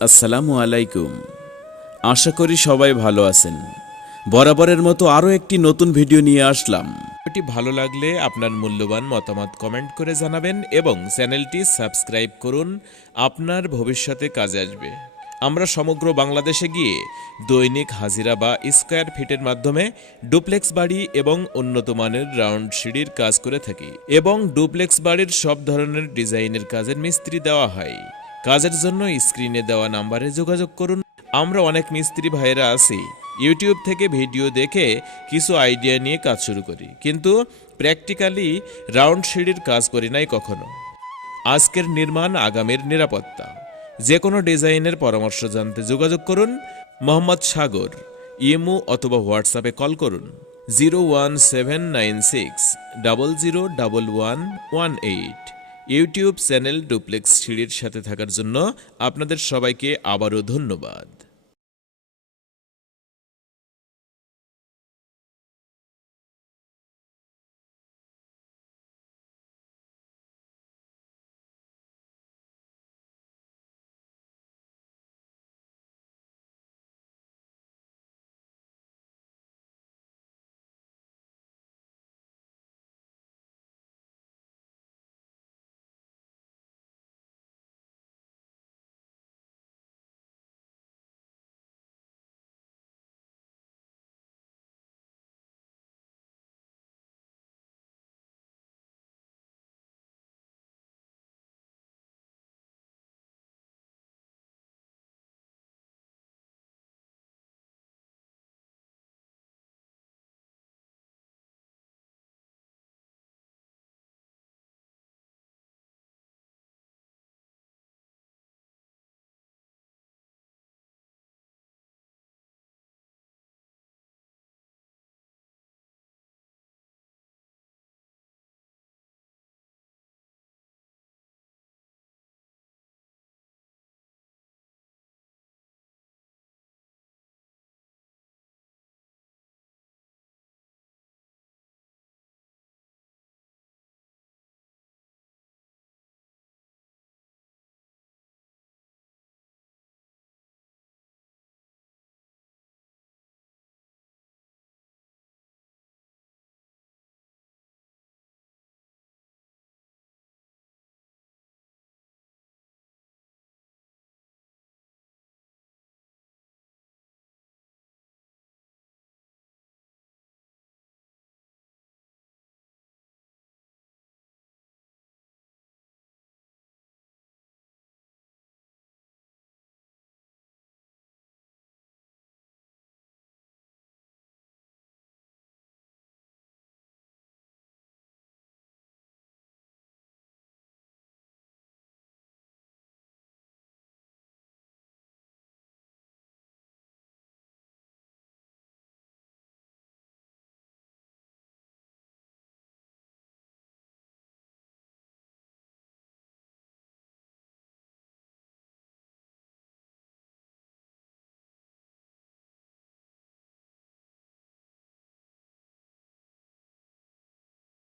আসসালামু আলাইকুম। আশা করি সবাই ভালো আছেন। বরাবরের মতো আরও একটি নতুন ভিডিও নিয়ে আসলাম। ভিডিওটি ভালো লাগলে আপনার মূল্যবান মতামত কমেন্ট করে জানাবেন এবং চ্যানেলটি সাবস্ক্রাইব করুন, আপনার ভবিষ্যতে কাজে আসবে। আমরা সমগ্র বাংলাদেশে গিয়ে দৈনিক হাজিরা বা স্কয়ার ফিটের মাধ্যমে ডুপ্লেক্স বাড়ি এবং উন্নত মানের রাউন্ড সিঁড়ির কাজ করে থাকি এবং ডুপ্লেক্স বাড়ির সব ধরনের ডিজাইনের কাজের মিস্ত্রি দেওয়া হয়। কাজের জন্য স্ক্রিনে দেওয়া নাম্বারে যোগাযোগ করুন। আমরা অনেক মিস্ত্রি ভাইয়েরা আছি, ইউটিউব থেকে ভিডিও দেখে কিছু আইডিয়া নিয়ে কাজ শুরু করি, কিন্তু প্র্যাকটিক্যালি রাউন্ড সিঁড়ির কাজ করি নাই কখনো। আজকের নির্মাণ আগামীর নিরাপত্তা। যে কোনো ডিজাইনের পরামর্শ জানতে যোগাযোগ করুন মোহাম্মদ সাগর। ইমো অথবা হোয়াটসঅ্যাপে কল করুন 01796001118। ইউটিউব চ্যানেল ডুপ্লেক্স সিঁড়ির সাথে থাকার জন্য আপনাদের সবাইকে আবারও ধন্যবাদ।